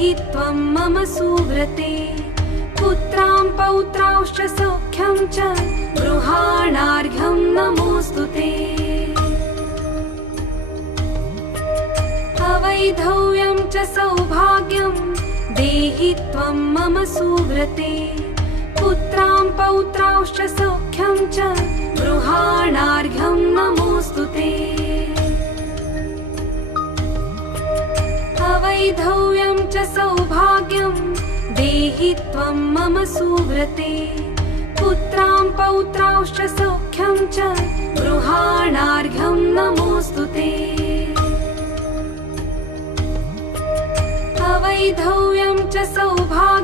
देहि त्वं मम सुव्रते पुत्रां पौत्रांश्च सौख्यं च गृहाणार्घ्यं नमोऽस्तु ते अवैधव्यं च सौभाग्यं देहि त्वं मम सुव्रते पुत्रां पौत्रांश्च सौख्यं च गृहाणार्घ्यं नमोऽस्तु ते अवैधव्यं च सौभाग्यं देहि त्वं मम सुव्रते पुत्रां पौत्रांश्च सौख्यं च गृहाणार्घ्यं नमोऽस्तु ते अवैधव्यं च सौभाग्यं